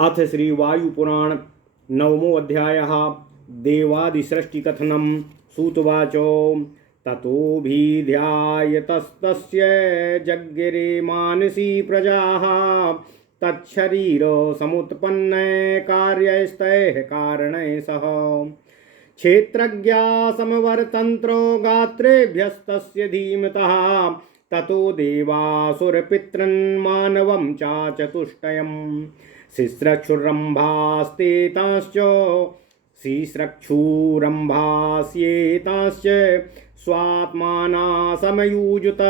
अथ श्री वायुपुराण नवमो अध्यायः देवादिसृष्टिकथनं। सूतवाच ततोऽभिध्यायतस्तस्य जज्ञिरे मानसी प्रजाः तच्छरीरसमुत्पन्ने कार्यैस्तैः कारणैः सह क्षेत्रज्ञा समवर्तन्त्रो गात्रेभ्यस्तस्य धीमतः ततो देवासुरपितॄन्मानवं चाचतुष्टयम् शिश्रक्षुरम्भास्तेताश्च शिश्रक्षुरम्भास्येताश्च स्वात्माना समयुजुत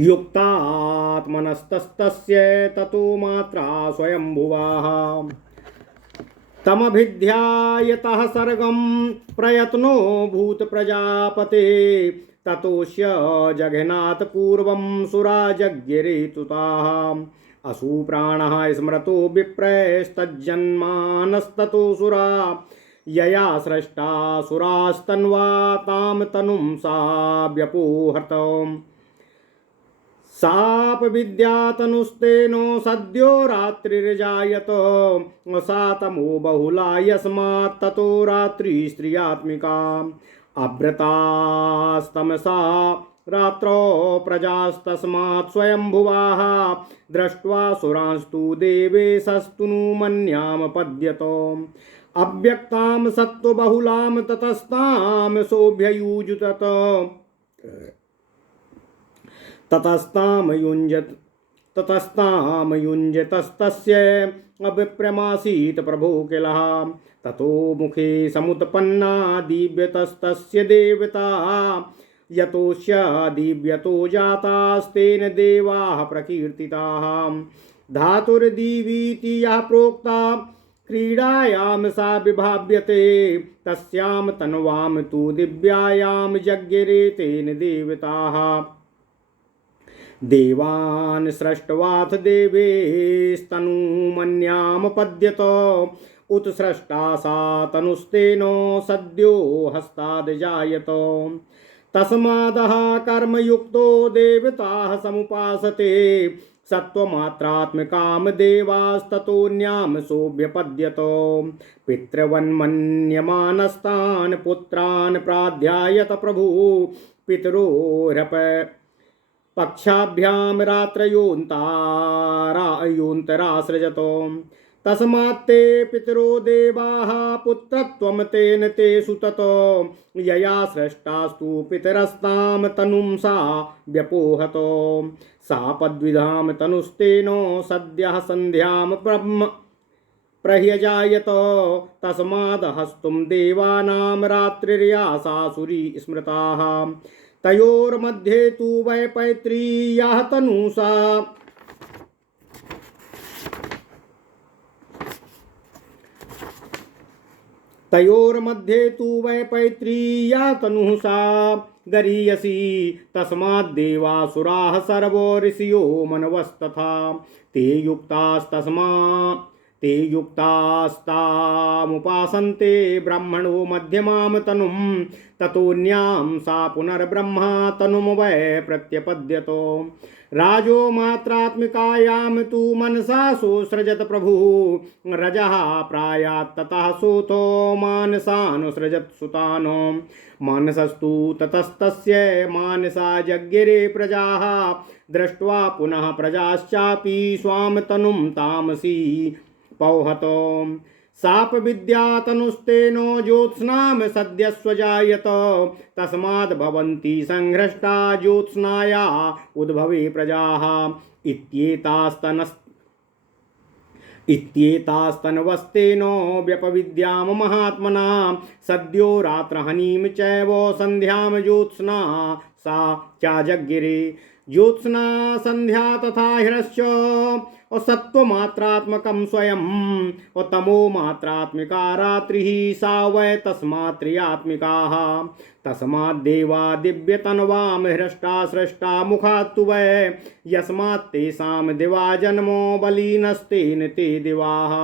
युक्तात्मनस्तस्य ततो मात्रा स्वयंभुवाः तमभिध्यायतः सर्गं प्रयत्नो भूत प्रजापते ततोस्य जघनात् पूर्वं सुराजज्ञिरेतुताः असुप्राणः स्मृतो विप्रैस्तज्जन्मानस्ततो सुरा यया सृष्टा सुरास्तन्वा तां तनुं सा व्यपोहत सापविद्यातनुस्तेनो सद्यो रात्रिर्जायत सा तमो बहुला यस्मात् ततो रात्रि स्त्रियात्मिका अभ्रतास्तमसा रात्रौ प्रजास्तस्मात् स्वयंभुवाः दृष्ट्वा सुरांस्तु देवेशस्तु मन्यामपद्यत अव्यक्तां सत्त्वबहुलां ततस्तां सोऽभ्ययुजुतत ततस्तां युञ्जतस्तस्य अभिप्रमासीत् प्रभो किलः ततो मुखे समुत्पन्ना दिव्यतस्तस्य देवता यतोस्य दिव्यतो जातास्तेन देवाः प्रकीर्तिताः धातुर्दिवीति यः प्रोक्ता क्रीडायां सा विभाव्यते तस्यां तन्वां तु दिव्यायां जज्ञिरे तेन देवताः देवान् सृष्ट्वाथ देवेस्तनुमन्यामपद्यत उत्सृष्टा सा तनुस्तेनो सद्यो हस्ताद्जायत तस्मादः कर्मयुक्तो देवताः समुपासते सत्त्वमात्रात्मकां देवास्ततोऽन्यां सोऽभ्यपद्यत पितृवन्मन्यमानस्तान् पुत्रान् प्राध्यायत प्रभुः पितरोरप पक्षाभ्यां रात्रयोऽन्तरासृजतो तस्मात्ते पितरो देवाः पुत्रत्वं तेन ते सुततो यया सृष्टास्तु पितरस्तां तनुं सा व्यपोहतो सापद्विधां तनुस्तेनो सद्यः सन्ध्यां ब्रह्म प्रह्यजायत तस्मादहस्तुं देवानां रात्रिर्यासासुरी स्मृताः तयोर्मध्ये तु वैपैत्रीयः तनूसा गरीयसी तस्माद्देवासुराः सर्वो ऋषियो मनवस्तथा ते युक्तास्तामुपासन्ते ब्रह्मणो मध्यमां तनुं ततोऽन्यां सा पुनर्ब्रह्मा तनुं वै प्रत्यपद्यतो राजो मात्रात्मिकायां तु मनसा सोऽसृजत प्रभुः रजः प्रायात् ततः सूतो मानसानुसृजत् सुतानो मानसस्तु ततस्तस्य मानसा जज्ञिरे प्रजाः दृष्ट्वा पुनः प्रजाश्चापि स्वां तनुं तामसी पौहतो साप विद्या तनुस्तेनो ज्योत्स्नां सद्यस्वजायत तस्माद् भवन्ति संहृष्टा ज्योत्स्नाया उद्भवे प्रजाः इत्येतास्तनवस्तेनो व्यपविद्यां महात्मना सद्यो रात्रहनीं चैव सन्ध्यां ज्योत्स्ना सा चाजज्ञिरे ज्योत्स्ना सन्ध्या तथा हिरश्च और सत्वमात्रात्मकं स्वयं और तमो मात्रात्मिका रात्रिः सा वै तस्मात्त्रियात्मिकाः तस्माद्देवा दिव्यतन्वां हृष्टा सृष्टा मुखात्तु वै यस्मात्तेषां दिवा जन्मो बलीनस्तेन ते दिवाः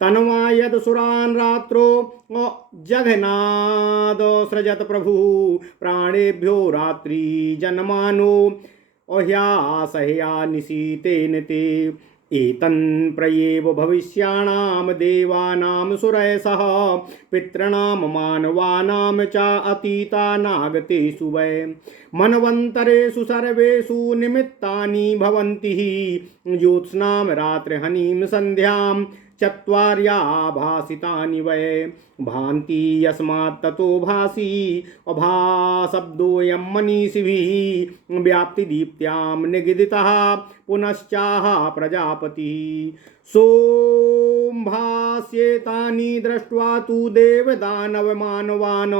तन्वा यदसुरान् रात्रो जघनाद सृजत प्रभुः प्राणेभ्यो रात्रि जन्मानो ओह्यासह्या निशीतेन ते एतन् प्रयेव भविष्याणां देवानां सुरयसः पितॄणां मानवानां च अतीतानागतेषु वै मन्वन्तरेषु सर्वेषु निमित्तानि भवन्ति ज्योत्स्नां रात्रिहनिं सन्ध्यां चत्वार्या भासितानि वै भान्ति यस्मात् ततो भासि अभाशब्दोऽयं मनीषिभिः व्याप्तिदीप्त्यां निगदितः पुनश्चाह प्रजापतिः सोऽभास्येतानि दृष्ट्वा तु देवदानवमानवान्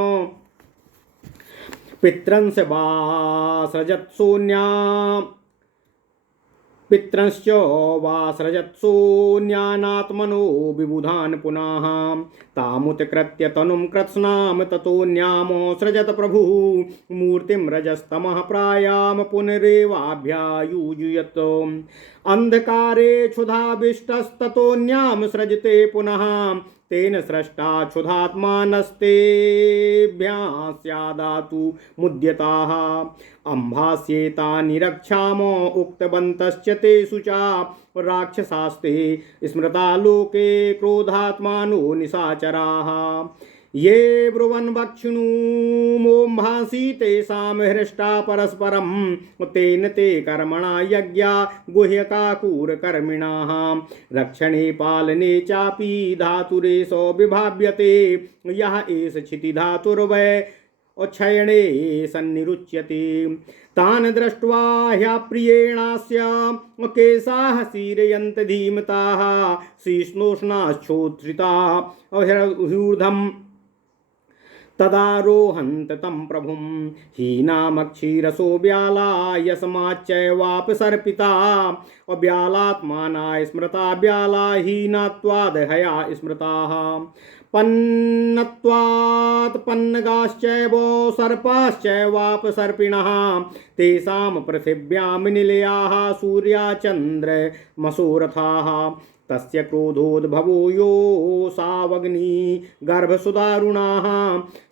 पितृंस वा सृजत्सोऽन्या पितृंश्च वा सृजत्सोऽन्यानात्मनो विबुधान् पुनः तामुत्कृत्य तनुं कृत्स्नां ततोऽन्यामो सृजत प्रभुः मूर्तिं रजस्तमः प्रायां पुनरेवाभ्यायुज्यत अन्धकारे क्षुधाविष्टस्ततोऽन्यां सृजते पुनः तेन सृष्टा क्षुधात्मानस्तेभ्यः स्यादातु मुद्यताः अम्भास्येतानि रक्षामो उक्तवन्तश्च तेषु च राक्षसास्ते स्मृता लोके क्रोधात्मानो निशाचराः ये ब्रुवन् भक्षिणुमोम्भासि तेषां हृष्टा परस्परं तेन ते कर्मणा यज्ञा गुह्यकाकूरकर्मिणाः रक्षणे पालने चापि धातुरेषो विभाव्यते यः एष क्षितिधातुर्वै क्षयणे सन्निरुच्यते तान् दृष्ट्वा ह्यप्रियेणास्य केशाः सीरयन्त धीमताः शीष्णोष्णाश्चोत्थिताः ह्यूर्धम् तदारोहन्त तं प्रभुं हीनामक्षीरसो ब्याला यस्माच्चैवापसर्पिता ब्यालात्माना स्मृता ब्याला हीनत्वादहया स्मृताः पन्नत्वात् पन्नगाश्चैव सर्पाश्चैवापसर्पिणः तेषां पृथिव्यां निलयाः सूर्याचन्द्रमसोरथाः तस्य क्रोधोद्भवो यो सावग्नि गर्भसुदारुणाः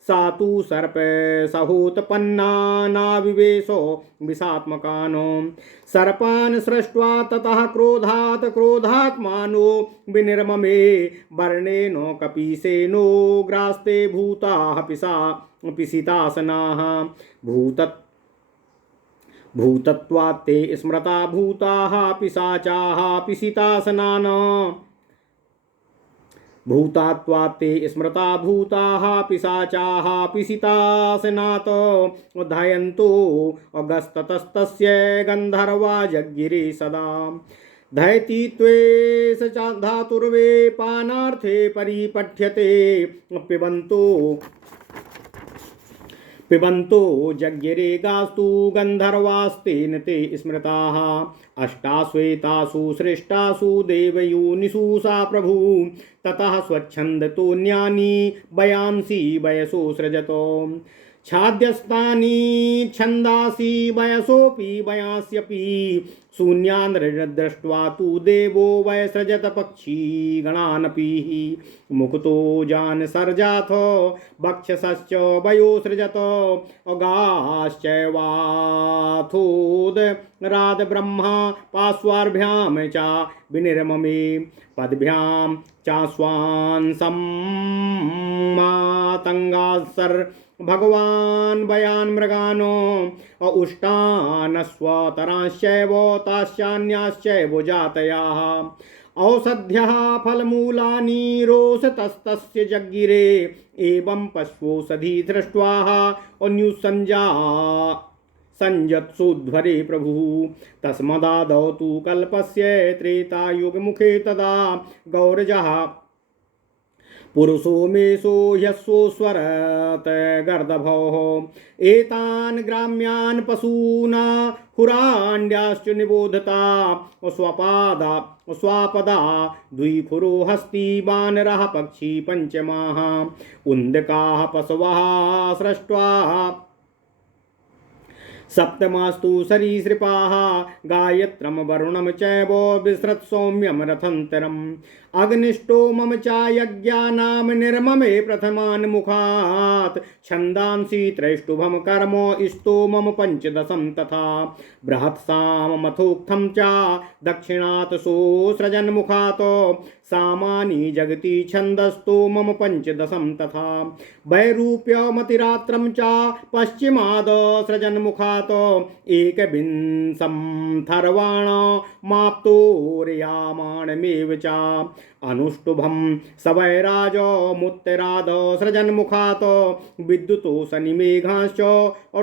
सा तु सर्प सहोत्पन्ना नाविवेशो विषात्मकान् सर्पान् सृष्ट्वा ततः क्रोधात्मानो विनिर्ममे वर्णेन कपीसेनो ग्रास्ते भूताः पिशितासनाः भूतत्वात्ते स्मृता भूताः पिशाचाः पिशितासनान् भूतात्वात्ते स्मृता भूताः पिशाचाः पिशितासनात् उद्धयन्तो अगस्ततस्तस्य गन्धर्वा जज्ञिरे सदा धयति त्वे स धातुर्वे पानार्थे परिपठ्यते पिबन्तो जज्ञिरे गास्तु गन्धर्वास्तेन ते स्मृताः अष्टाश्वेतासु श्रेष्ठासु देवयोनिषु सा प्रभु ततः स्वच्छन्दतोऽन्यानि वयांसि वयसो सृजतो छाद्यस्तानि छन्दासि वयसोऽपि वयांस्यपि शून्यान् दृष्ट्वा तु देवो वयसृजत पक्षीगणानपि मुक्तो जान सर्जाथ भक्षसश्च वयो सृजत अगाश्चैवाथोद राद ब्रह्मा पार्श्वाभ्यां च विनिर्ममे पद्भ्यां चास्वान् सम्मातङ्गासर् भगवान् वयान् मृगानो औष्टानस्वतराश्चैव ताश्चान्याश्चैव जातयाः औषध्यः फलमूलानि रोषतस्तस्य जज्ञिरे एवं पश्वोषधि दृष्ट्वा अन्युसञ्जा संजत्सुध्वरे प्रभुः तस्मदादौ तु कल्पस्य त्रेतायुगमुखे तदा गौरजः पुरुषो मेषो ह्यस्वोस्वरत् गर्दभोः एतान् ग्राम्यान् पशूना हुराण्ड्याश्च निबोधता स्वापदा द्विखुरो हस्ती वानरः पक्षी पञ्चमाः उन्दकाः पशवः सृष्ट्वा सप्तमास्तु सरीसृपाः गायत्रम वरुणम चैव विसृत सौम्यम रथंतरम अग्निष्टो मम चायज्ञानाम निर्ममे प्रथमान मुखात् छंदांसि त्रैष्टुभम कर्मो इस्तो मम पंचदशम तथा बृहत्साम मथोक्थम च दक्षिणात् सोऽसृजन् मुखात् सामानि जगति छन्दस्तु मम पंचदशम तथा वैरूप्यमतिरात्रं च पश्चिमाद सृजन् मुखात् एकविंशं थर्वाण माप्तोर्यामाणमेव च अनुष्टुभं सवैराज मुत्तराद सृजन् मुखात् विद्युतो शनिमेघाश्च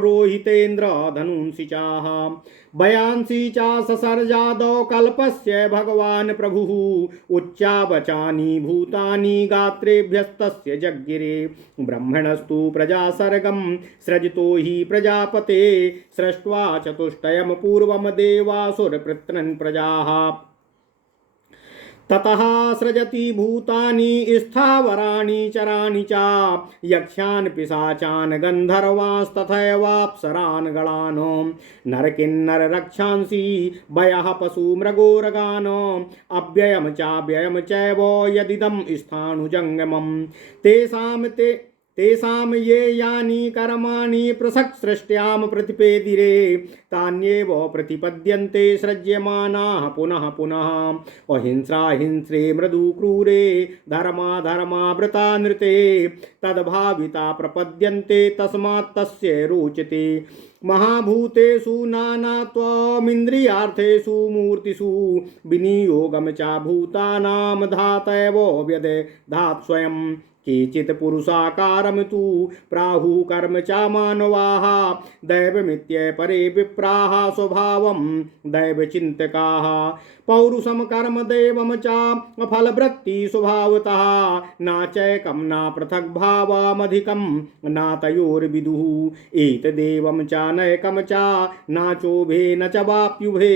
रोहितेन्द्र धनुंसि चाः वयांसि च ससर्जादौ कल्पस्य भगवान् प्रभुः उच्चावचानि भूतानि गात्रेभ्यस्तस्य जज्ञिरे ब्रह्मणस्तु प्रजासर्गं सृजतो हि प्रजापते सृष्ट्वा चतुष्टयं पूर्वं देवासुरपृत्रन् प्रजाः ततः सृजति भूतानि स्थावराणि चराणि च यक्षान् पिशाचान् गन्धर्वांस्तथैवाप्सरान् गणान् नरकिन्नर रक्षांसि वयः पशुमृगोरगान् अव्ययं चाव्ययं चैव यदिदं स्थाणुजङ्गमम् तेषां ये यानि कर्माणि पृथक् सृष्ट्यां प्रतिपेदिरे तान्येव प्रतिपद्यन्ते सृज्यमानाः पुनः पुनः अहिंसा हिंस्रे मृदु क्रूरे धर्माधर्मावृता नृते तद्भाविता प्रपद्यन्ते तस्मात् तस्य रोचते महाभूतेषु नानात्वमिन्द्रियार्थेषु मूर्तिषु विनियोगं च भूतानां धातैव व्यदधात् स्वयं केचित् पुरुषाकारं तु प्राहुः कर्म च मानवाः दैवमित्य परे विप्राः स्वभावं दैवचिन्तकाः पौरुषं कर्म दैवं च फलवृत्ति स्वभावतः न चैकं न पृथक् भावमधिकं न तयोर्विदुः एतदेवं च नैकं च न चोभे न च वाप्युभे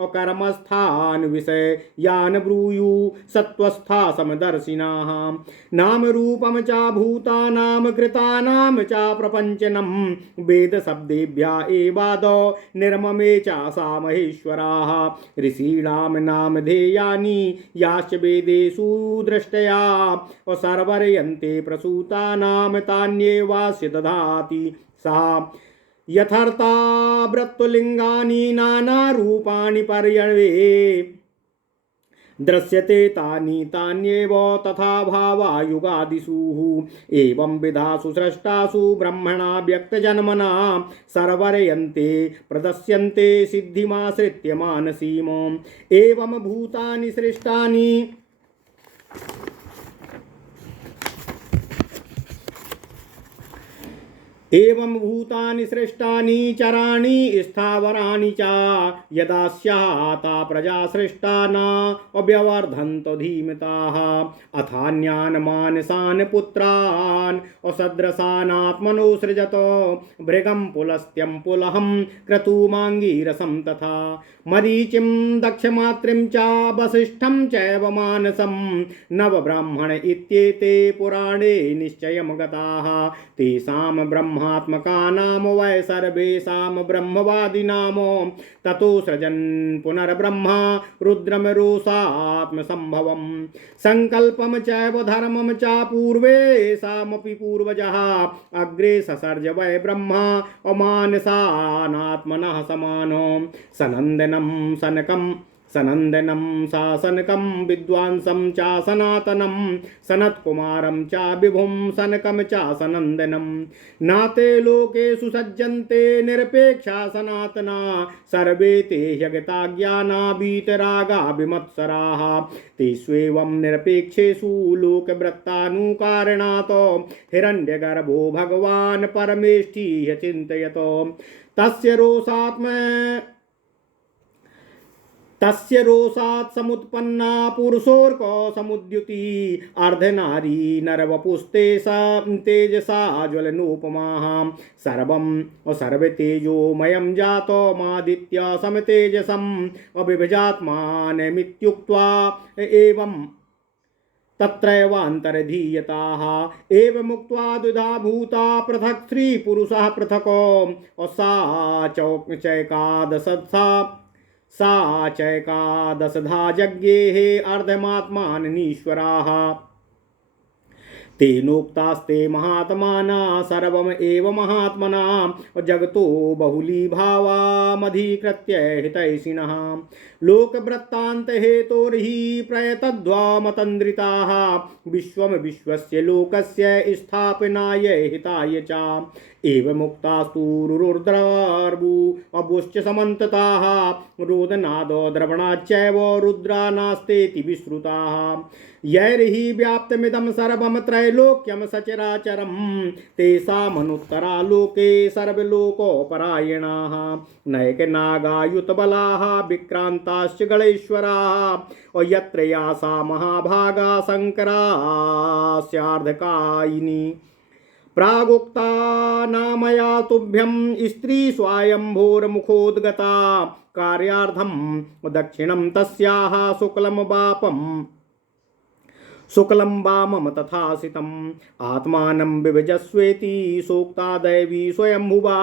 अकर्मस्थान् विषयान् ब्रूयुः सत्त्वस्था समदर्शिनाः नाम रूपं च भूतानां कृतानां च प्रपञ्चनं वेदशब्देभ्यः एवादौ निर्ममे च सा महेश्वराः ऋषीणां नामधेयानि याश्च वेदेषु दृष्टया सर्वर्यन्ते प्रसूतानां तान्येवास्य दधाति सा यथार्था वृत्तलिङ्गानि नानारूपाणि पर्यवे दृश्यते तानि तान्येव तथा भावा युगादिषु एवं विधासु सृष्टासु ब्रह्मणा व्यक्तजन्मना सर्वरयन्ते प्रदस्यन्ते सिद्धिमाश्रित्य मानसीम् एवं भूतानि सृष्टानि एवं भूतानि सृष्टानि चराणि स्थावराणि च यदास्याता प्रजा सृष्टा न अव्यवर्धन्त धीमताः अथान्यान् मानसान् पुत्रान् असदृशानात्मनो सृजत भृगं पुलस्त्यं पुलहं क्रतुमाङ्गीरसं तथा मरीचिं दक्षमात्रिं च वसिष्ठं चैव मानसं नवब्राह्मण इत्येते पुराणे निश्चयं गताः तेषां ब्रह्मात्मकानां वै सर्वेषां ब्रह्मवादिनां ततो सृजन् पुनर्ब्रह्मा रुद्रं रोषात्मसंभवं संकल्पं चैव धर्मं च पूर्वेषामपि पूर्वजः अग्रे ससर्ज वै ब्रह्मा अमानसानात्मनः समानो सनन्दनं शासनकं विद्वांसं च सनातनं सनत्कुमारं च विभुं सनकं च सनन्दनं नाते लोकेषु सज्जन्ते निरपेक्षा सनातना सर्वे ते ह्यगता ज्ञाना वीतरागा विमत्सराः तेष्वेवं निरपेक्षेषु लोकवृत्तानुकारणात् हिरण्यगर्भो भगवान् परमेष्ठिः चिन्तयत तस्य रोषात् समुत्पन्ना पुरुषोर्क समुद्युति अर्धनारी नरवपुस्ते तेजसा ज्वलनोपमाः सर्वतेजोमयं जातो मादित्य समतेजसम् अविभजात्मानमित्युक्त्वा तत्रैवान्तर्धीयताः एवमुक्त्वा द्विधा भूता पृथक् स्त्रीपुरुषः पृथको सा चैकादशधा यज्ञेः अर्धमात्माननीश्वराः तेनोक्तास्ते महात्माना सर्वम एव महात्मना जगतो बहुलीभावामधिकृत्य हितैषिणः लोकवृत्तान्त हेतोर्हि प्रयतद्वामतन्द्रिताः विश्वम विश्वस्य लोकस्य स्थापनाय हिताय च एवमुक्तास्तु रुरुद्रार्वु अबुश्च समन्तताः रोदनादो द्रवणाच्चैव रुद्रा नास्तेति विश्रुताः यैर्हि व्याप्तमिदं सर्वं त्रैलोक्यं सचराचरं तेषामनुत्तरा लोके सर्वलोकोपरायणाः नैकनागायुतबलाः विक्रान्ताश्च गणेश्वराः यत्र यासा महाभागा शङ्करास्यार्धकायिनी प्रागुक्ता नामया तुभ्यं स्त्री स्वायंभोर्मुखोद्गता कार्यार्थं दक्षिणं तस्याः शुक्लं वामं तथासितम् आत्मानं विभजस्वेति सोक्ता दैवी स्वयंभुवा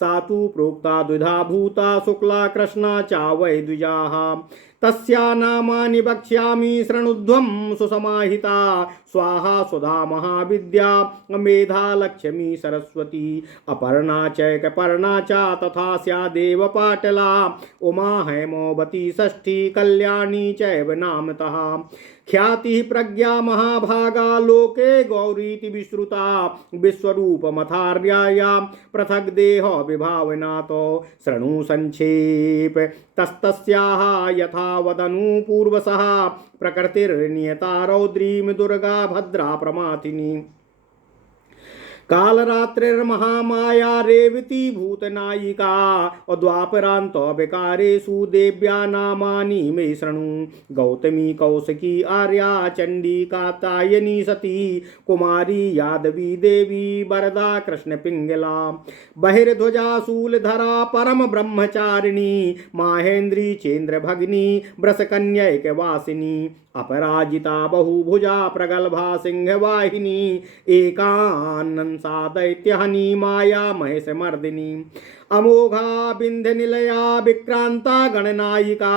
सा तु प्रोक्ता द्विधा भूता शुक्ला कृष्णा च वै द्विजाः तस्या नामानि वक्ष्यामि शृणुध्वं सुसमाहिता स्वाहा सुधा महाविद्या मेधा लक्ष्मी सरस्वती अपर्णा चैकपर्णा च तथा स्यादेव पाटला उमा हैमोवती षष्ठी कल्याणी चैव नामतः ख्याति प्रज्ञा महाभागा लोके गौरीति विश्रुता विश्वरूपमथार्याया पृथग् देह विभावनातो शृणु संक्षेप तस्तस्याः यथा वदनु पूर्वसः प्रकृतिर्नियता रौद्रीं दुर्गा भद्रा प्रमाथिनी कालरात्रिर्महामाया रेवती भूतनायिका द्वापरान्तो विकारेषु देव्या नामानि मे शृणु गौतमी कौशिकी आर्या चण्डी कात्यायनी सती कुमारी यादवी देवी वरदा कृष्णपिङ्गला बहिर्ध्वजा शूलधरा परम ब्रह्मचारिणी माहेन्द्री चेन्द्रभगिनी वृषकन्यैकवासिनी अपराजिता बहुभुजा प्रगल्भा सिंहवाहिनी एकानंसा दैत्यहनी माया महेशमर्दिनी अमोघा बिन्ध्यनिलया विक्रांता गणनायिका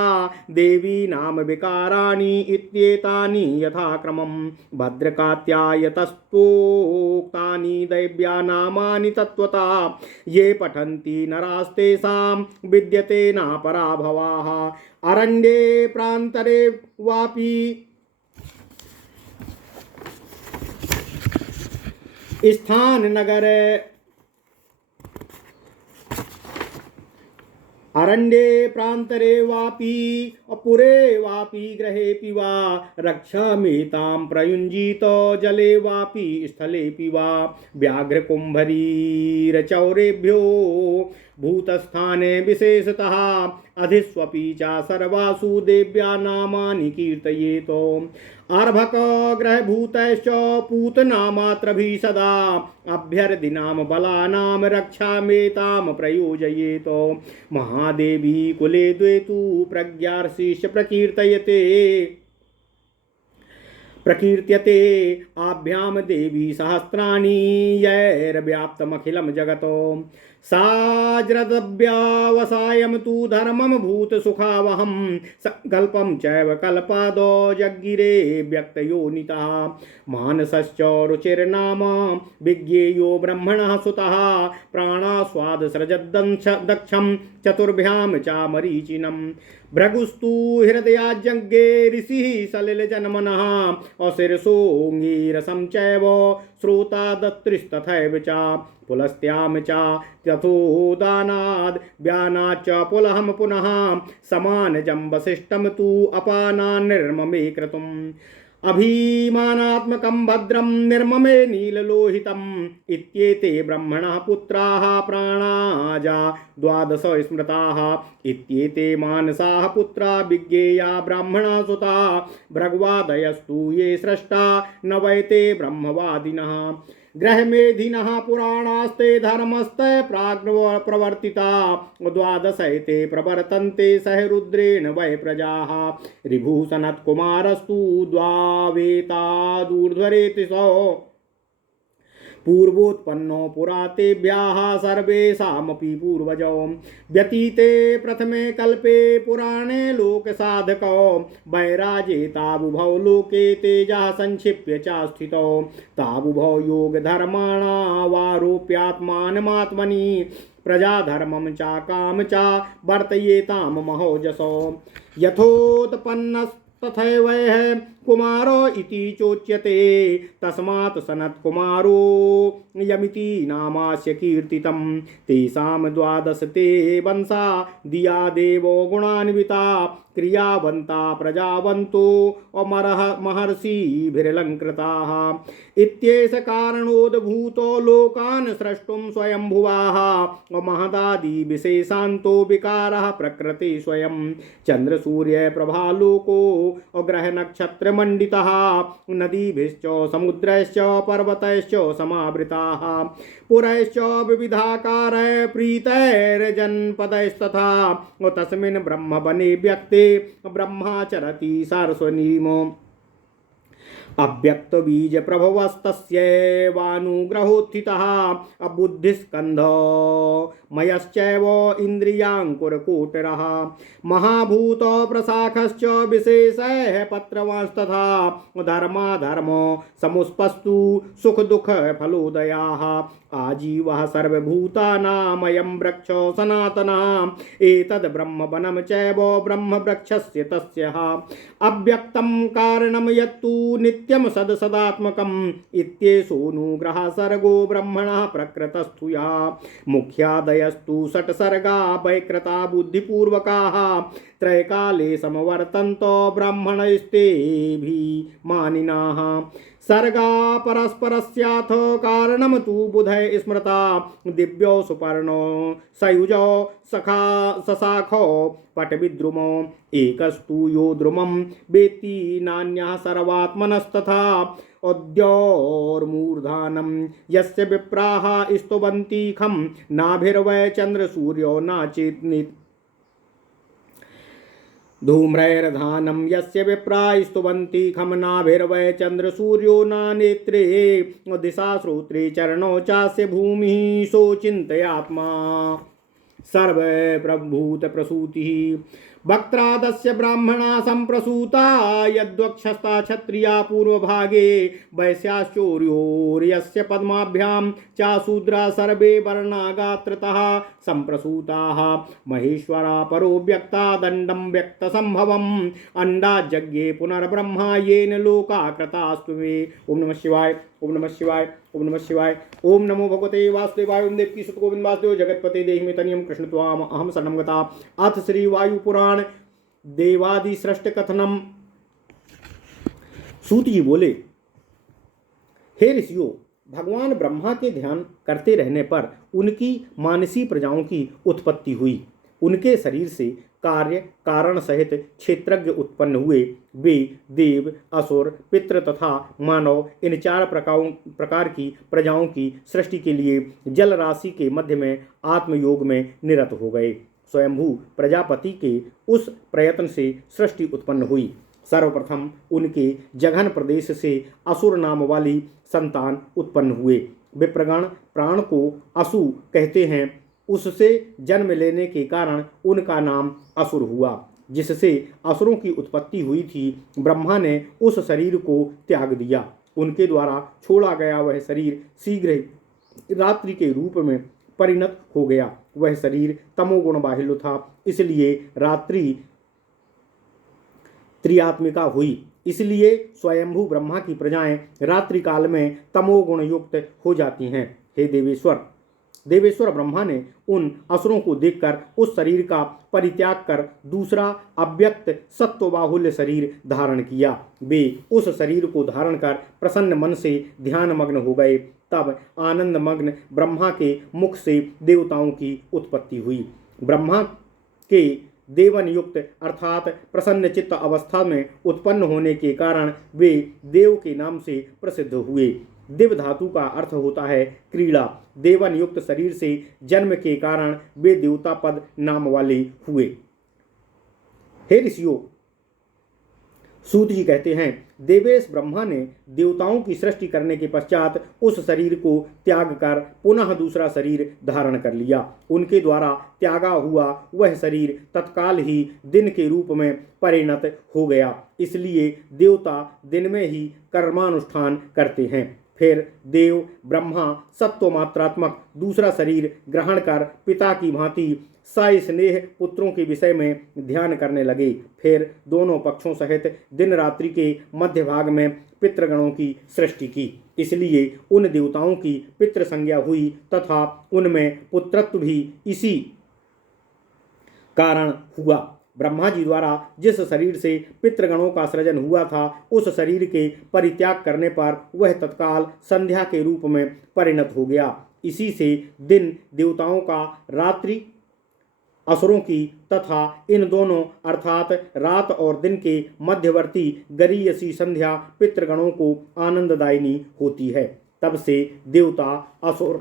देवी नाम विकाराणि इत्येतानि यथाक्रमं भद्रकात्यायतस्तोक्तानि दैव्या नामानि तत्त्वता ये पठन्ति नरास्तेषां विद्यते नापराभवाः अरण्ये प्रान्तरे वापि स्थान नगरे अरण्ये प्रान्तरे वापि अपुरे वापि गृहेऽपि वा रक्षामेतां प्रयुञ्जीतो जले वापि स्थलेऽपि वा व्याघ्रकुम्भरीरचौरेभ्यो भूतस्थाने विशेषतः अधिस्वपि च सर्वासु देव्या नामानि कीर्तयेतो अर्भक ग्रहभूतश्च पूतनामात्रभिः सदा अभ्यर्दिनाम बलानां रक्षामेतां प्रयोजयेतो महादेवी कुले द्वे तु प्रज्ञार्षिश्च प्रकीर्त्यते आभ्याम देवी सहस्राणि यैर्व्याप्तमखिलं जगतो साज्रदव्यावसायं तु धर्मं भूतसुखावहं संकल्पं चैव कल्पादो जग्गिरे व्यक्तयोनितः मानसश्च रुचिर्नाम विज्ञेयो ब्रह्मणः सुतः प्राणास्वादसृजद्दक्षं चतुर्भ्यां च मरीचिनम् भृगुस्तु हृदयाज्ञे ऋषिः सलिलजन्मनः अशिरसोऽङ्गीरसं चैव श्रोता दत्रिस्तथैव च पुलस्त्यां च तथोदानाद् व्यानाच्च पुलहं पुनः समानजं वसिष्ठं तु अपानान् निर्ममे क्रतुम् अभिमानात्मकं भद्रं निर्ममे नीललोहितम् इत्येते ब्रह्मणः पुत्राः प्राणाजा द्वादश स्मृताः इत्येते मानसाः पुत्रा विज्ञेया ब्राह्मणा सुता भृग्वादयस्तु ये स्रष्टा न वैते ब्रह्मवादिनः ग्रहमेधिनः पुराणास्ते धर्मस्ते प्राग् प्रवर्तिता द्वादशैते प्रवर्तन्ते सह रुद्रेण वै प्रजाः ऋभुसनत्कुमारस्तु द्वावेतादूर्ध्वरेतिसो पूर्वोत्पन्नो पुरा तेभ्यः सर्वेषामपि पूर्वजो व्यतीते प्रथमे कल्पे पुराणे लोकसाधको वैराजे तावुभौ लोके तेजः संक्षिप्य च स्थितौ तावुभौ योगधर्माणावारोप्यात्मानमात्मनि प्रजाधर्मं च काम च वर्तयेतां महोजसो यथोत्पन्नस्तथैव कुमारो इति चोच्यते तस्मात् सनत्कुमारो यमिति नामास्य कीर्तितं तेषां द्वादश ते वंशा दिया देवो गुणान्विता क्रियावन्ता प्रजावन्तो महर्षिभिरलङ्कृताः इत्येष कारणोद्भूतो लोकान् स्रष्टुं स्वयंभुवाः महदादिविशेषान्तो विकारः प्रकृति स्वयं चन्द्रसूर्य प्रभालोको ग्रहनक्षत्रमण्डितः नदीभिश्च समुद्रैश्च पर्वतैश्च समावृताः पुरैश्च विविधाकार प्रीतैर्जनपदैस्तथा तस्मिन् ब्रह्मवने व्यक्ते ब्रह्माचरति सारस्वनीमो अव्यक्त बीज प्रभवस्तस्यैवानुग्रहोत्थितः अबुद्धिस्कन्धो मयश्चैव इन्द्रियाङ्कुरकोटरः महाभूत प्रशाखश्च विशेषैः पत्रवांस्तथा धर्माधर्मो समुस्पस्तु सुख दुःख फलोदयाः आजीवः सर्वभूतानामयं वृक्षो सनातनः एतद् ब्रह्मवनं चैव ब्रह्मवृक्षस्य तस्यः अव्यक्तं कारणं यत्तु नित्यं सदसदात्मकम् इत्येषोऽनुग्रहः सर्गो ब्रह्मणः प्रकृतस्थु या मुख्यादयस्तु षट्सर्गा वैकृता बुद्धिपूर्वकाः त्रैकाले समवर्तन्तो ब्राह्मणस्तेऽभिमानिनः सर्गा परस्परस्याथ कारणं तु बुधै स्मृता दिव्यो सुपर्णो सयुजो सखा सशाखो पटविद्रुमो एकस्तु यो द्रुमं वेत्ति नान्यः सर्वात्मनस्तथा उद्योर्मूर्धानं यस्य विप्राः स्तुवन्ति खं नाभिर्वै चन्द्रसूर्यो नाचेत् धूम्रैर्धानं यस्य विप्राः स्तुवन्ति खं नाभिर्वै चन्द्रसूर्यो नानेत्रे दिशा श्रोत्रे चरणौ चास्य भूमिः सोचिन्तयात्मा सर्वप्रभूत प्रसूतिः वक्त्रादस्य ब्राह्मणा सम्प्रसूता यद्वक्षस्था क्षत्रिया पूर्वभागे वैश्याश्चोर्योर्यस्य पद्माभ्यां चा शूद्रा सर्वे वर्णा गात्रतः सम्प्रसूताः महेश्वरा परो व्यक्ता दण्डं व्यक्तसम्भवम् अंडाज्ञे पुनर्ब्रह्मा येन लोका कृतास्तु मे। ओम नमः शिवाय, ओम नमः शिवाय, ओम नमः शिवाय। ओम नमो भगवते वासुदेवाय। ओम देवकी सुत गोविंद वासुदेव जगतपते देहि मे तनियम कृष्ण त्वाम अहम शरणं गता। अथ श्री वायु पुराण देवादि सृष्ट कथनम। सूत जी बोले, हे ऋषियों, भगवान ब्रह्मा के ध्यान करते रहने पर उनकी मानसी प्रजाओं की उत्पत्ति हुई। उनके शरीर से कार्य कारण सहित क्षेत्रज्ञ उत्पन्न हुए। वे देव, असुर, पितृ तथा मानव इन चार प्रकार की प्रजाओं की सृष्टि के लिए जल राशि के मध्य में आत्मयोग में निरत हो गए। स्वयंभू प्रजापति के उस प्रयत्न से सृष्टि उत्पन्न हुई। सर्वप्रथम उनके जघन प्रदेश से असुर नाम वाली संतान उत्पन्न हुए। विप्रगण प्राण को असु कहते हैं। उससे जन्म लेने के कारण उनका नाम असुर हुआ। जिससे असुरों की उत्पत्ति हुई थी, ब्रह्मा ने उस शरीर को त्याग दिया। उनके द्वारा छोड़ा गया वह शरीर शीघ्र ही रात्रि के रूप में परिणत हो गया। वह शरीर तमोगुण बाहुल्य था, इसलिए रात्रि त्रियात्मिका हुई। इसलिए स्वयंभू ब्रह्मा की प्रजाएं रात्रि काल में तमोगुण युक्त हो जाती हैं। हे देवेश्वर ब्रह्मा ने उन असुरों को देखकर उस शरीर का परित्याग कर दूसरा अव्यक्त सत्व बाहुल्य शरीर धारण किया। वे उस शरीर को धारण कर प्रसन्न मन से ध्यान मग्न हो गए। तब आनंद मग्न ब्रह्मा के मुख से देवताओं की उत्पत्ति हुई। ब्रह्मा के देवन युक्त अर्थात प्रसन्न चित्त अवस्था में उत्पन्न होने के कारण वे देव के नाम से प्रसिद्ध हुए। दिव्य धातु का अर्थ होता है क्रीड़ा। देवन युक्त शरीर से जन्म के कारण वे देवता पद नाम वाले हुए। हे ऋषियों, सूत जी कहते हैं, देवेश ब्रह्मा ने देवताओं की सृष्टि करने के पश्चात उस शरीर को त्याग कर पुनः दूसरा शरीर धारण कर लिया। उनके द्वारा त्यागा हुआ वह शरीर तत्काल ही दिन के रूप में परिणत हो गया। इसलिए देवता दिन में ही कर्मानुष्ठान करते हैं। फिर देव ब्रह्मा सत्वमात्रात्मक दूसरा शरीर ग्रहण कर पिता की भांति सस्नेह पुत्रों के विषय में ध्यान करने लगे। फिर दोनों पक्षों सहित दिन रात्रि के मध्य भाग में पितृगणों की सृष्टि की। इसलिए उन देवताओं की पितृ संज्ञा हुई तथा उनमें पुत्रत्व भी इसी कारण हुआ। ब्रह्मा जी द्वारा जिस शरीर से पितृगणों का सृजन हुआ था, उस शरीर के परित्याग करने पर वह तत्काल संध्या के रूप में परिणत हो गया। इसी से दिन देवताओं का, रात्रि असुरों की तथा इन दोनों अर्थात रात और दिन के मध्यवर्ती गरीयसी संध्या पितृगणों को आनंददायिनी होती है। तब से देवता, असुर,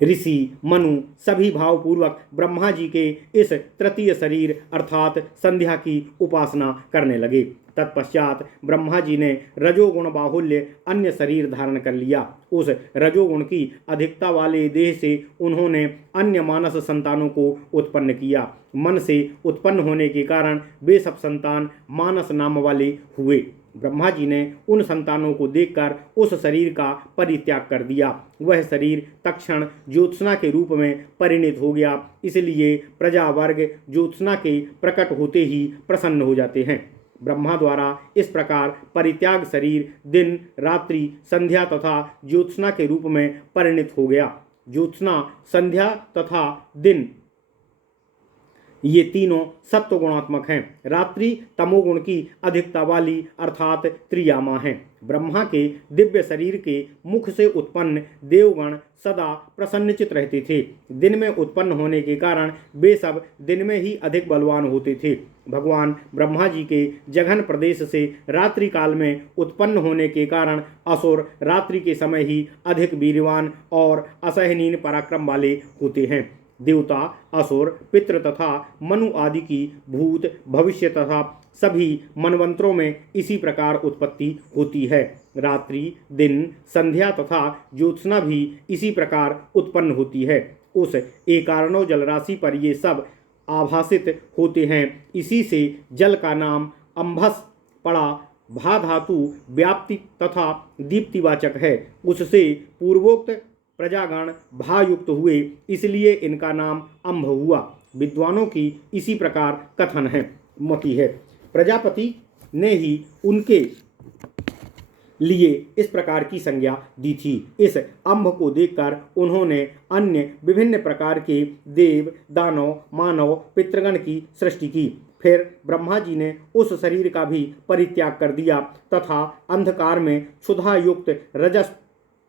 ऋषि, मनु सभी भावपूर्वक ब्रह्मा जी के इस तृतीय शरीर अर्थात संध्या की उपासना करने लगे। तत्पश्चात ब्रह्मा जी ने रजोगुण बाहुल्य अन्य शरीर धारण कर लिया। उस रजोगुण की अधिकता वाले देह से उन्होंने अन्य मानस संतानों को उत्पन्न किया। मन से उत्पन्न होने के कारण वे सब संतान मानस नाम वाले हुए। ब्रह्मा जी ने उन संतानों को देखकर उस शरीर का परित्याग कर दिया। वह शरीर तत्क्षण ज्योत्सना के रूप में परिणित हो गया। इसलिए प्रजा वर्ग ज्योत्सना के प्रकट होते ही प्रसन्न हो जाते हैं। ब्रह्मा द्वारा इस प्रकार परित्याग शरीर दिन रात्रि संध्या तथा ज्योत्सना के रूप में परिणित हो गया। ज्योत्सना, संध्या तथा दिन ये तीनों सत्वगुणात्मक हैं। रात्रि तमोगुण की अधिकता वाली अर्थात त्रियामा हैं। ब्रह्मा के दिव्य शरीर के मुख से उत्पन्न देवगण सदा प्रसन्नचित रहते थे। दिन में उत्पन्न होने के कारण वे सब दिन में ही अधिक बलवान होते थे। भगवान ब्रह्मा जी के जघन प्रदेश से रात्रि काल में उत्पन्न होने के कारण असुर रात्रि के समय ही अधिक वीरवान और असहनीय पराक्रम वाले होते हैं। देवता, असुर, पितृ तथा मनु आदि की भूत, भविष्य तथा सभी मनवंतरों में इसी प्रकार उत्पत्ति होती है। रात्रि, दिन, संध्या तथा ज्योत्सना भी इसी प्रकार उत्पन्न होती है। उस एकार्णव जलराशि पर ये सब आभासित होते हैं। इसी से जल का नाम अंभस पड़ा। भा धातु व्याप्ति तथा दीप्तिवाचक है। उससे पूर्वोक्त प्रजागण भायुक्त हुए, इसलिए इनका नाम अंभ हुआ। विद्वानों की इसी प्रकार कथन है मति है। प्रजापति ने ही उनके लिए इस प्रकार की संज्ञा दी थी। इस अंभ को देखकर उन्होंने अन्य विभिन्न प्रकार के देव, दानव, मानव, पितृगण की सृष्टि की। फिर ब्रह्मा जी ने उस शरीर का भी परित्याग कर दिया तथा अंधकार में क्षुधा युक्त रजस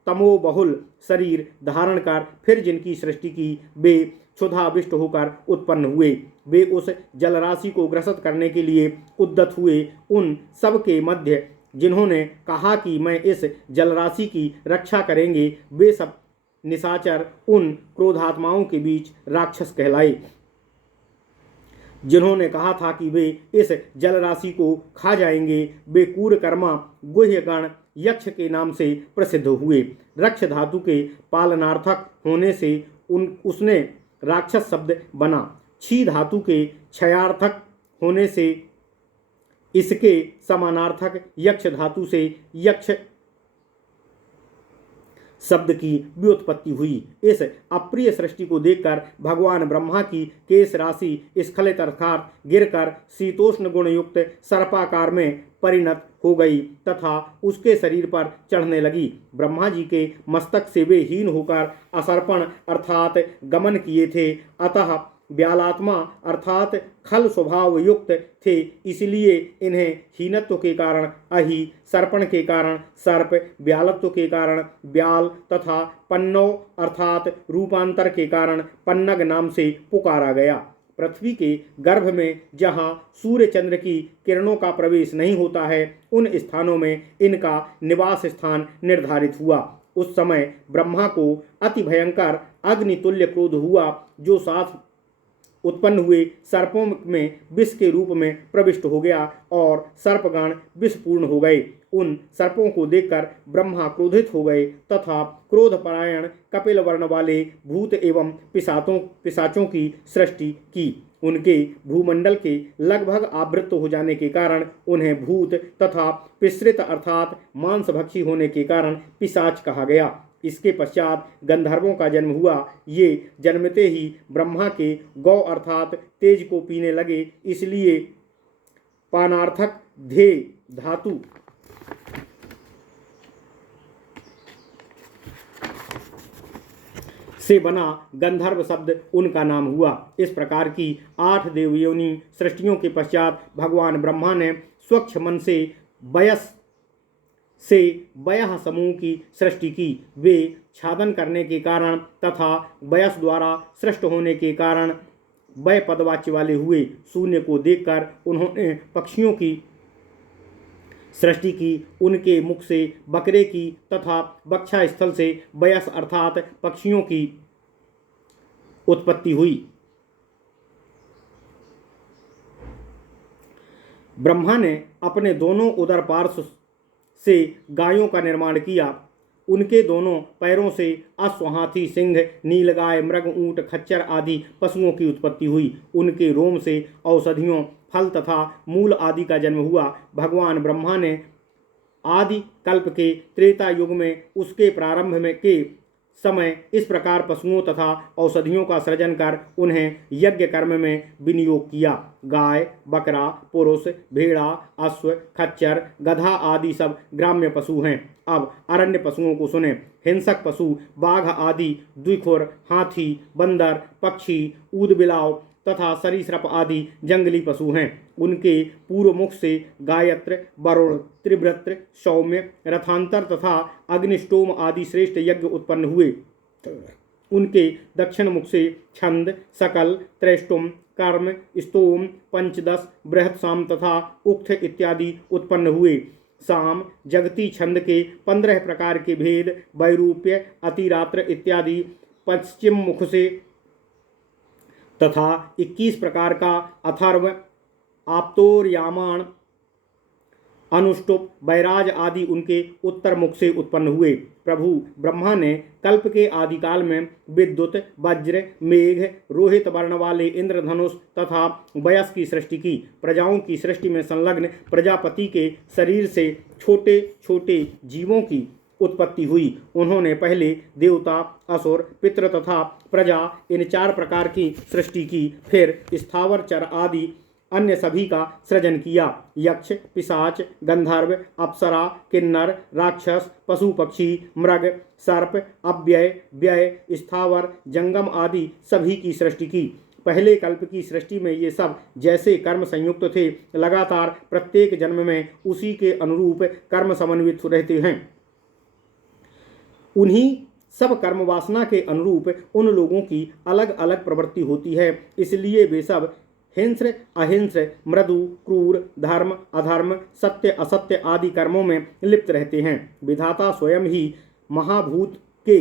तमो बहुल शरीर धारण कर फिर जिनकी सृष्टि की वे क्षुधाविष्ट होकर उत्पन्न हुए। वे उस जलराशि को ग्रसित करने के लिए उद्यत हुए। उन सब के मध्य जिन्होंने कहा कि मैं इस जलराशि की रक्षा करेंगे, वे सब निशाचर उन क्रोधात्माओं के बीच राक्षस कहलाए। जिन्होंने कहा था कि वे इस जलराशि को खा जाएंगे, वे कूरकर्मा गुह्यगण यक्ष के नाम से प्रसिद्ध हुए। रक्ष धातु के पालनार्थक होने से उसने राक्षस शब्द बना। छी धातु के क्षयार्थक होने से इसके समानार्थक यक्ष धातु से यक्ष शब्द की व्युत्पत्ति हुई। इस अप्रिय सृष्टि को देखकर भगवान ब्रह्मा की केश राशि स्खलित अर्थात गिरकर शीतोष्ण गुण युक्त सर्पाकार में परिणत हो गई तथा उसके शरीर पर चढ़ने लगी। ब्रह्मा जी के मस्तक से वे हीन होकर असर्पण अर्थात गमन किए थे, अतः व्यालात्मा अर्थात खल स्वभाव युक्त थे, इसलिए इन्हें हीनत्व के कारण अहि, सर्पण के कारण सर्प, व्यालत्व के कारण व्याल तथा पन्नव अर्थात रूपांतर के कारण पन्नग नाम से पुकारा गया। पृथ्वी के गर्भ में जहाँ सूर्य चंद्र की किरणों का प्रवेश नहीं होता है, उन स्थानों में इनका निवास स्थान निर्धारित हुआ। उस समय ब्रह्मा को अति भयंकर अग्नितुल्य क्रोध हुआ, जो साथ उत्पन्न हुए सर्पों में विष के रूप में प्रविष्ट हो गया और सर्पगण विषपूर्ण हो गए। उन सर्पों को देखकर ब्रह्मा क्रोधित हो गए तथा क्रोधपरायण कपिल वर्ण वाले भूत एवं पिशाचों की सृष्टि की। उनके भूमंडल के लगभग आवृत हो जाने के कारण उन्हें भूत तथा पिसृत अर्थात मांसभक्षी होने के कारण पिशाच कहा गया। इसके पश्चात गंधर्वों का जन्म हुआ। ये जन्मते ही ब्रह्मा के गौ अर्थात तेज को पीने लगे, इसलिए पानार्थक धे धातु से बना गंधर्व शब्द उनका नाम हुआ। इस प्रकार की 8 देवयोनि सृष्टियों के पश्चात भगवान ब्रह्मा ने स्वच्छ मन से वयः समूह की सृष्टि की। वे छादन करने के कारण तथा वयस द्वारा सृष्ट होने के कारण वय पदवाच्य वाले हुए। शून्य को देखकर उन्होंने पक्षियों की सृष्टि की। उनके मुख से बकरे की तथा वक्षा स्थल से वयस अर्थात पक्षियों की उत्पत्ति हुई। ब्रह्मा ने अपने दोनों उदर पार्श्व से गायों का निर्माण किया। उनके दोनों पैरों से अश्व, हाथी, सिंह, नीलगाय, मृग, ऊंट, खच्चर आदि पशुओं की उत्पत्ति हुई। उनके रोम से औषधियों, फल तथा मूल आदि का जन्म हुआ। भगवान ब्रह्मा ने आदि कल्प के त्रेता युग में उसके प्रारंभ में के समय इस प्रकार पशुओं तथा औषधियों का सृजन कर उन्हें यज्ञ कर्म में विनियोग किया। गाय, बकरा, पुरुष, भेड़ा, अश्व, खच्चर, गधा आदि सब ग्राम्य पशु हैं। अब अरण्य पशुओं को सुने। हिंसक पशु बाघ आदि, द्विखुर, हाथी, बंदर, पक्षी, ऊदबिलाव तथा सरीसृप आदि जंगली पशु हैं। उनके पूर्व मुख से गायत्र, वरुण, त्रिव्रत्र, सौम्य, रथांतर तथा अग्निष्टोम आदि श्रेष्ठ यज्ञ उत्पन्न हुए। उनके दक्षिण मुख से छंद, सकल, त्रैष्टुम, कर्म, स्तोम, पंचदश, बृहत साम तथा उक्त इत्यादि उत्पन्न हुए। साम, जगती छंद के 15 प्रकार के भेद, वैरूप्य, अतिरात्र इत्यादि पश्चिम मुख से तथा 21 प्रकार का अथर्व, आप्तोर्यामाण, अनुष्टुप, बैराज आदि उनके उत्तर मुख से उत्पन्न हुए। प्रभु ब्रह्मा ने कल्प के आदिकाल में विद्युत, वज्र, मेघ, रोहित वर्ण वाले इंद्रधनुष तथा वयस की सृष्टि की। प्रजाओं की सृष्टि में संलग्न प्रजापति के शरीर से छोटे छोटे जीवों की उत्पत्ति हुई। उन्होंने पहले देवता, असुर, पितृ तथा प्रजा इन 4 प्रकार की सृष्टि की। फिर स्थावर, चर आदि अन्य सभी का सृजन किया। यक्ष, पिशाच, गंधर्व, अप्सरा, किन्नर, राक्षस, पशु पक्षी, मृग, सर्प, अव्यय, व्यय, स्थावर, जंगम आदि सभी की सृष्टि की। पहले कल्प की सृष्टि में ये सब जैसे कर्म संयुक्त थे, लगातार प्रत्येक जन्म में उसी के अनुरूप कर्म समन्वित रहते हैं। उन्हीं सब कर्म वासना के अनुरूप उन लोगों की अलग अलग प्रवृत्ति होती है। इसलिए वे सब हिंस्र, अहिंस्र, मृदु, क्रूर, धर्म, अधर्म, सत्य, असत्य आदि कर्मों में लिप्त रहते हैं। विधाता स्वयं ही महाभूत के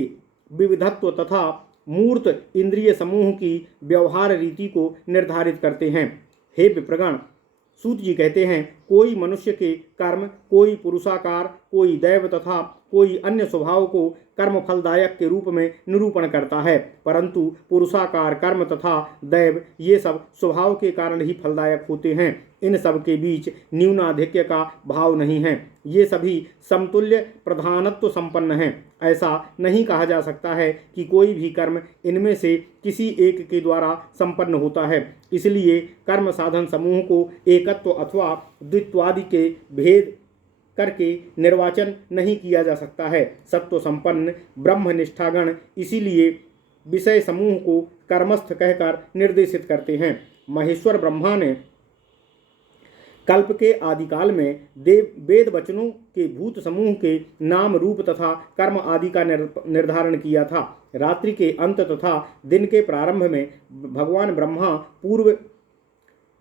विविधत्व तथा मूर्त इंद्रिय समूह की व्यवहार रीति को निर्धारित करते हैं। हे विप्रगण, सूत जी कहते हैं, कोई मनुष्य के कर्म, कोई पुरुषाकार, कोई दैव तथा कोई अन्य स्वभाव को कर्म फलदायक के रूप में निरूपण करता है, परंतु पुरुषाकार, कर्म तथा दैव ये सब स्वभाव के कारण ही फलदायक होते हैं। इन सब के बीच न्यूनाधिक्य का भाव नहीं है। ये सभी समतुल्य प्रधानत्व संपन्न हैं। ऐसा नहीं कहा जा सकता है कि कोई भी कर्म इनमें से किसी एक के द्वारा संपन्न होता है। इसलिए कर्म साधन समूह को एकत्व अथवा द्वित्वादि के भेद करके निर्वाचन नहीं किया जा सकता है। सत्व संपन्न ब्रह्मनिष्ठागण इसीलिए विषय समूह को कर्मस्थ कहकर निर्देशित करते हैं। महेश्वर ब्रह्मा ने कल्प के आदिकाल में वेद वचनों के भूत समूह के नाम रूप तथा कर्म आदि का निर्धारण किया था। रात्रि के अंत तथा दिन के प्रारंभ में भगवान ब्रह्मा पूर्व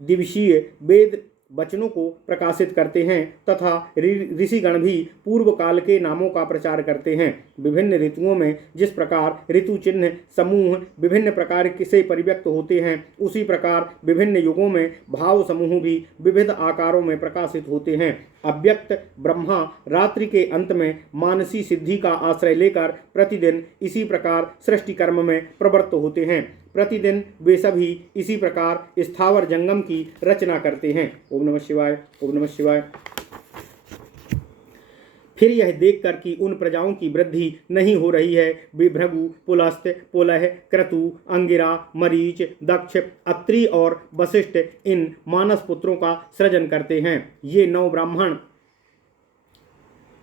दिवसीय वेद वचनों को प्रकाशित करते हैं तथा ऋषिगण भी पूर्व काल के नामों का प्रचार करते हैं। विभिन्न ऋतुओं में जिस प्रकार ऋतु चिन्ह समूह विभिन्न प्रकार से परिव्यक्त होते हैं, उसी प्रकार विभिन्न युगों में भाव समूह भी विविध आकारों में प्रकाशित होते हैं। अव्यक्त ब्रह्मा रात्रि के अंत में मानसी सिद्धि का आश्रय लेकर प्रतिदिन इसी प्रकार सृष्टि कर्म में प्रवृत्त होते हैं। प्रतिदिन वे सभी इसी प्रकार स्थावर जंगम की रचना करते हैं। ओम नमः शिवाय, ओम नमः शिवाय। फिर यह देखकर कि उन प्रजाओं की वृद्धि नहीं हो रही है, वे भृगु, पुलस्त, पुलह, क्रतु, अंगिरा, मरीच, दक्ष, अत्रि और वशिष्ठ इन मानस पुत्रों का सृजन करते हैं। ये 9 ब्राह्मण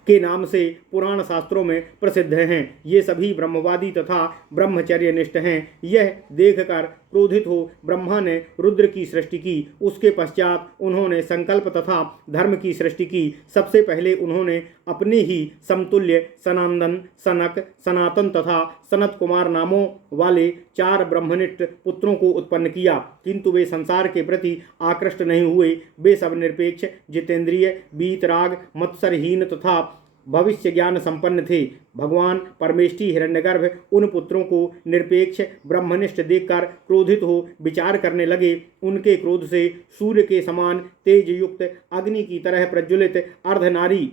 के नाम से पुराण शास्त्रों में प्रसिद्ध हैं। ये सभी ब्रह्मवादी तथा ब्रह्मचर्यनिष्ठ हैं। यह देखकर क्रोधित हो ब्रह्मा ने रुद्र की सृष्टि की। उसके पश्चात उन्होंने संकल्प तथा धर्म की सृष्टि की। सबसे पहले उन्होंने अपने ही समतुल्य सनंदन, सनक, सनातन तथा सनत कुमार नामों वाले 4 ब्रह्मनिष्ठ पुत्रों को उत्पन्न किया, किंतु वे संसार के प्रति आकृष्ट नहीं हुए। वे सब निरपेक्ष, जितेंद्रिय, वीतराग, मत्सरहीन तथा भविष्य ज्ञान संपन्न थे। भगवान परमेष्टि हिरण्यगर्भ उन पुत्रों को निरपेक्ष ब्रह्मनिष्ठ देखकर क्रोधित हो विचार करने लगे। उनके क्रोध से सूर्य के समान तेज युक्त अग्नि की तरह प्रज्वलित अर्धनारी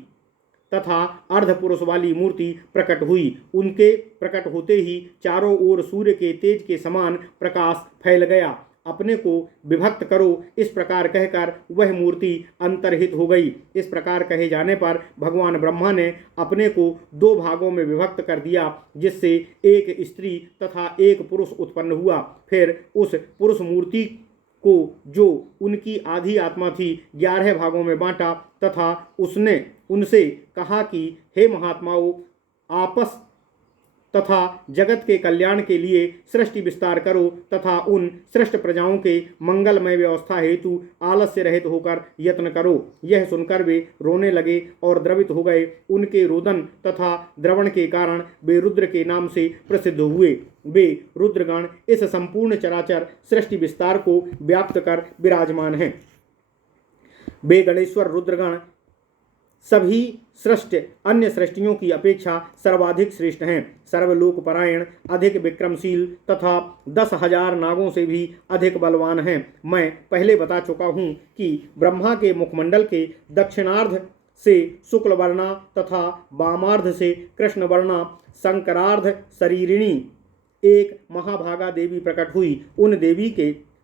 तथा अर्धपुरुष वाली मूर्ति प्रकट हुई। उनके प्रकट होते ही चारों ओर सूर्य के तेज के समान प्रकाश फैल गया। अपने को विभक्त करो, इस प्रकार कहकर वह मूर्ति अंतर्हित हो गई। इस प्रकार कहे जाने पर भगवान ब्रह्मा ने अपने को 2 भागों में विभक्त कर दिया, जिससे एक स्त्री तथा एक पुरुष उत्पन्न हुआ। फिर उस पुरुष मूर्ति को, जो उनकी आधी आत्मा थी, 11 भागों में बांटा तथा उसने उनसे कहा कि हे महात्माओं, आपस तथा जगत के कल्याण के लिए सृष्टि विस्तार करो तथा उन सृष्ट प्रजाओं के मंगलमय व्यवस्था हेतु आलस्य रहित होकर यत्न करो। यह सुनकर वे रोने लगे और द्रवित हो गए। उनके रोदन तथा द्रवण के कारण वे रुद्र के नाम से प्रसिद्ध हुए। वे रुद्रगण इस संपूर्ण चराचर सृष्टि विस्तार को व्याप्त कर विराजमान हैं। वे गणेश्वर रुद्रगण सभी सृष्ट अन्य सृष्टियों की अपेक्षा सर्वाधिक श्रेष्ठ हैं। सर्वलोकपरायण, अधिक विक्रमशील तथा 10,000 नागों से भी अधिक बलवान हैं। मैं पहले बता चुका हूँ कि ब्रह्मा के मुखमंडल के दक्षिणार्ध से शुक्ल वर्णा तथा वामार्ध से कृष्ण वर्णा शंकरार्ध शरीरिणी एक महाभागा देवी प्रकट हुई।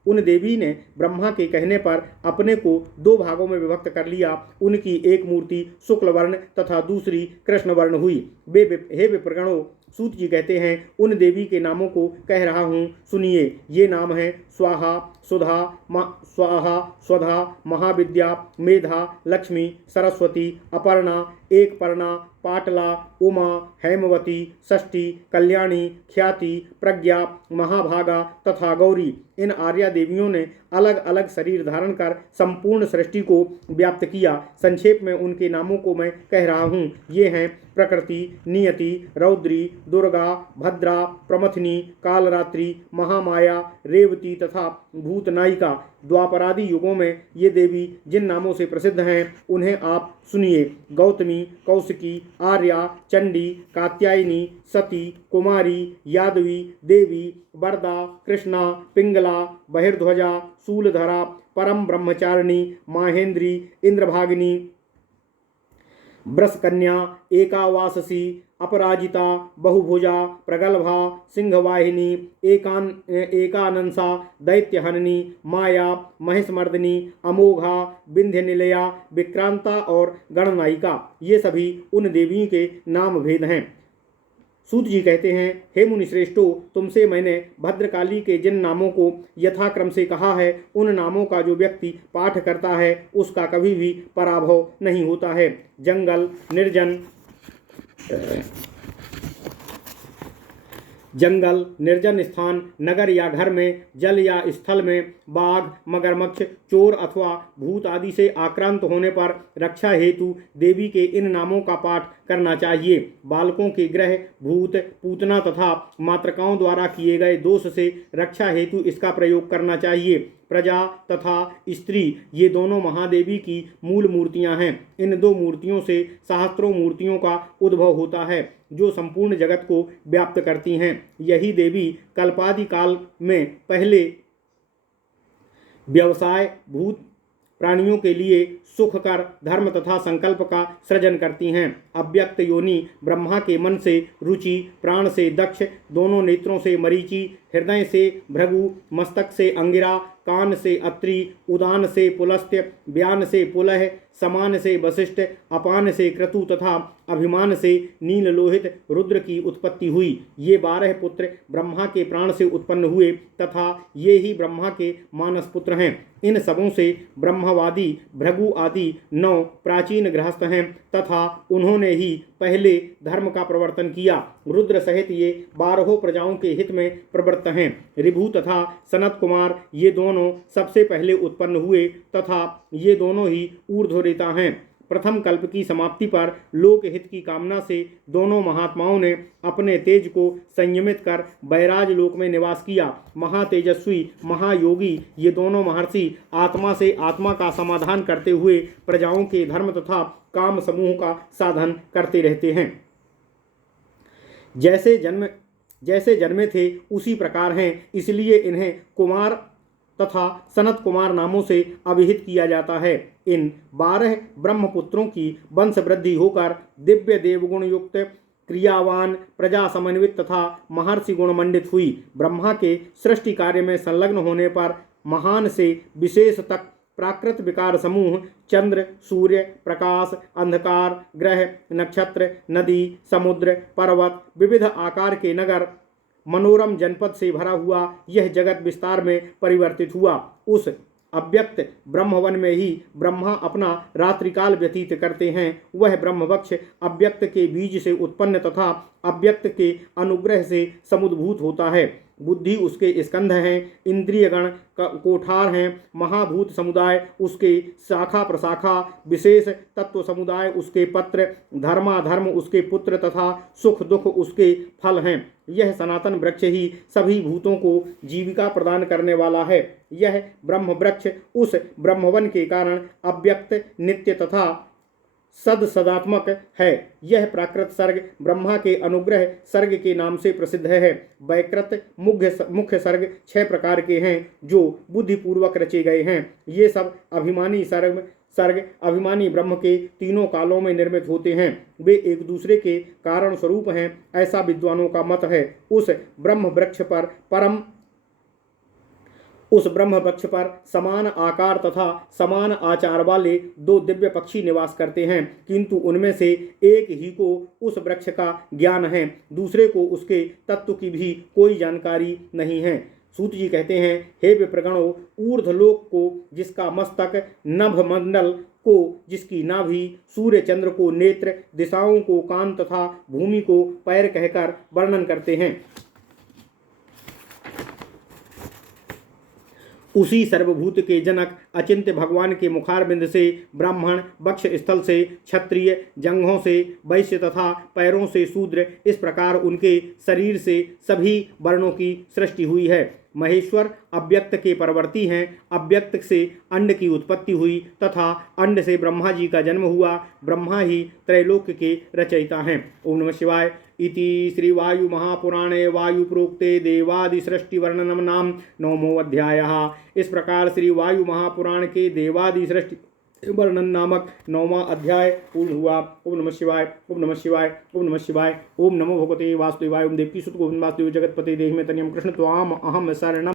उन देवी ने ब्रह्मा के कहने पर अपने को 2 भागों में विभक्त कर लिया। उनकी एक मूर्ति शुक्ल वर्ण तथा दूसरी कृष्ण वर्ण हुई। हे विप्रगणों, सूत जी कहते हैं, उन देवी के नामों को कह रहा हूँ, सुनिए। ये नाम हैं स्वाहा, स्वधा, महाविद्या, मेधा, लक्ष्मी, सरस्वती, अपर्णा, एकपर्णा, पाटला, उमा, हेमवती, षष्ठी, कल्याणी, ख्याति, प्रज्ञा, महाभागा तथा गौरी। इन आर्या देवियों ने अलग अलग शरीर धारण कर संपूर्ण सृष्टि को व्याप्त किया। संक्षेप में उनके नामों को मैं कह रहा हूँ। ये हैं प्रकृति, नियति, रौद्री, दुर्गा, भद्रा, प्रमथिनी, कालरात्रि, महामाया, रेवती तथा भूतनायिका। द्वापरादि युगों में ये देवी जिन नामों से प्रसिद्ध हैं उन्हें आप सुनिए। गौतमी, कौशिकी, आर्या, चंडी, कात्यायनी, सती, कुमारी, यादवी, देवी, वरदा, कृष्णा, पिंगला, बहिर्ध्वजा, शूलधरा, परम ब्रह्मचारिणी, माहेंद्री, इंद्रभागिनी, ब्रसकन्या, एकावाससी, अपराजिता, बहुभुजा, प्रगल्भा, सिंहवाहिनी, एकानंसा, दैत्यहननी, माया, महेशमर्दिनी, अमोघा, विंध्य निलया, विक्रांता और गणनायिका। ये सभी उन देवियों के नाम भेद हैं। सूत जी कहते हैं, हे मुनिश्रेष्ठो, तुमसे मैंने भद्रकाली के जिन नामों को यथाक्रम से कहा है, उन नामों का जो व्यक्ति पाठ करता है उसका कभी भी पराभव नहीं होता है। जंगल, निर्जन, जंगल, निर्जन स्थान, नगर या घर में, जल या स्थल में बाघ, मगरमच्छ, चोर अथवा भूत आदि से आक्रांत होने पर रक्षा हेतु देवी के इन नामों का पाठ करना चाहिए। बालकों के ग्रह, भूत, पूतना तथा मातृकाओं द्वारा किए गए दोष से रक्षा हेतु इसका प्रयोग करना चाहिए। प्रजा तथा स्त्री ये दोनों महादेवी की मूल मूर्तियां हैं। इन दो मूर्तियों से सहस्त्रों मूर्तियों का उद्भव होता है जो संपूर्ण जगत को व्याप्त करती हैं। यही देवी कल्पादि काल में पहले व्यवसाय भूत प्राणियों के लिए सुख कर धर्म तथा संकल्प का सृजन करती हैं। अव्यक्त योनि ब्रह्मा के मन से रुचि, प्राण से दक्ष, दोनों नेत्रों से मरीचि, हृदय से भृगु, मस्तक से अंगिरा, कान से अत्रि, उदान से पुलस्त्य, व्यान से पुलह, समान से वशिष्ठ, अपान से क्रतु तथा अभिमान से नील लोहित रुद्र की उत्पत्ति हुई। ये 12 पुत्र ब्रह्मा के प्राण से उत्पन्न हुए तथा ये ही ब्रह्मा के मानस पुत्र हैं। इन सबों से ब्रह्मवादी भृगु आदि 9 प्राचीन गृहस्थ हैं तथा उन्होंने ही पहले धर्म का प्रवर्तन किया। रुद्र सहित ये 12 प्रजाओं के हित में प्रवृत्त हैं। ऋभु तथा सनत कुमार ये दोनों सबसे पहले उत्पन्न हुए तथा ये दोनों ही ऊर्ध्वरेता हैं। प्रथम कल्प की समाप्ति पर लोक हित की कामना से दोनों महात्माओं ने अपने तेज को संयमित कर बैराज लोक में निवास किया। महातेजस्वी महायोगी ये दोनों महर्षि आत्मा से आत्मा का समाधान करते हुए प्रजाओं के धर्म तथा काम समूह का साधन करते रहते हैं। जैसे जन्मे थे उसी प्रकार हैं, इसलिए इन्हें कुमार तथा सनत कुमार नामों से अभिहित किया जाता है। इन 12 ब्रह्मपुत्रों की वंश वृद्धि होकर दिव्य देवगुण युक्त क्रियावान प्रजा समन्वित तथा महर्षि गुणमंडित हुई। ब्रह्मा के सृष्टि कार्य में संलग्न होने पर महान से विशेष तक प्राकृत विकार समूह चंद्र, सूर्य, प्रकाश, अंधकार, ग्रह, नक्षत्र, नदी, समुद्र, पर्वत, विविध आकार के नगर, मनोरम जनपद से भरा हुआ यह जगत विस्तार में परिवर्तित हुआ। उस अव्यक्त ब्रह्मवन में ही ब्रह्मा अपना रात्रिकाल व्यतीत करते हैं। वह ब्रह्मवक्ष अव्यक्त के बीज से उत्पन्न तथा अव्यक्त के अनुग्रह से समुद्भूत होता है। बुद्धि उसके स्कंध हैं, इंद्रियगण कोठार हैं, महाभूत समुदाय उसके शाखा प्रशाखा, विशेष तत्व समुदाय उसके पत्र, धर्माधर्म उसके पुत्र तथा सुख दुख उसके फल हैं। यह सनातन वृक्ष ही सभी भूतों को जीविका प्रदान करने वाला है। यह ब्रह्म वृक्ष उस ब्रह्मवन के कारण अव्यक्त, नित्य तथा सदात्मक है। यह प्राकृत सर्ग ब्रह्मा के अनुग्रह सर्ग के नाम से प्रसिद्ध है। वैकृत मुख्य सर्ग 6 प्रकार के हैं जो बुद्धिपूर्वक रचे गए हैं। ये सब अभिमानी सर्ग अभिमानी ब्रह्म के तीनों कालों में निर्मित होते हैं। वे एक दूसरे के कारण स्वरूप हैं, ऐसा विद्वानों का मत है। उस ब्रह्म वृक्ष पर समान आकार तथा समान आचार वाले 2 दिव्य पक्षी निवास करते हैं, किंतु उनमें से एक ही को उस वृक्ष का ज्ञान है, दूसरे को उसके तत्व की भी कोई जानकारी नहीं है। सूत जी कहते हैं, हे विप्रगणों, ऊर्ध्वलोक को जिसका मस्तक, नभ मंडल को जिसकी नाभि, सूर्य चंद्र को नेत्र, दिशाओं को कान तथा भूमि को पैर कहकर वर्णन करते हैं। उसी सर्वभूत के जनक अचिंत्य भगवान के मुखारबिंद से ब्राह्मण, वक्ष स्थल से क्षत्रिय, जंघों से वैश्य तथा पैरों से शूद्र, इस प्रकार उनके शरीर से सभी वर्णों की सृष्टि हुई है। महेश्वर अव्यक्त के परवर्ती हैं। अव्यक्त से अंड की उत्पत्ति हुई तथा अंड से ब्रह्मा जी का जन्म हुआ। ब्रह्मा ही त्रैलोक्य के रचयिता हैं। ओम नमः शिवाय। इति श्री वायु महापुराणे वायु प्रोक्ते देवादि सृष्टि वर्णनम नाम 9वां अध्यायः। इस प्रकार श्री वायु महापुराण के देवादि सृष्टि वर्णन नामक 9वां अध्याय पूर्ण हुआ। ओम नमः शिवाय। ओम नमः शिवाय। ओम नमः शिवाय। ओम नमो भगवते वासुदेवाय। ओम देवकी सुत गोविंद वासुदेव जगतपते देहि में तनियम कृष्ण त्वाम अहम शरणम।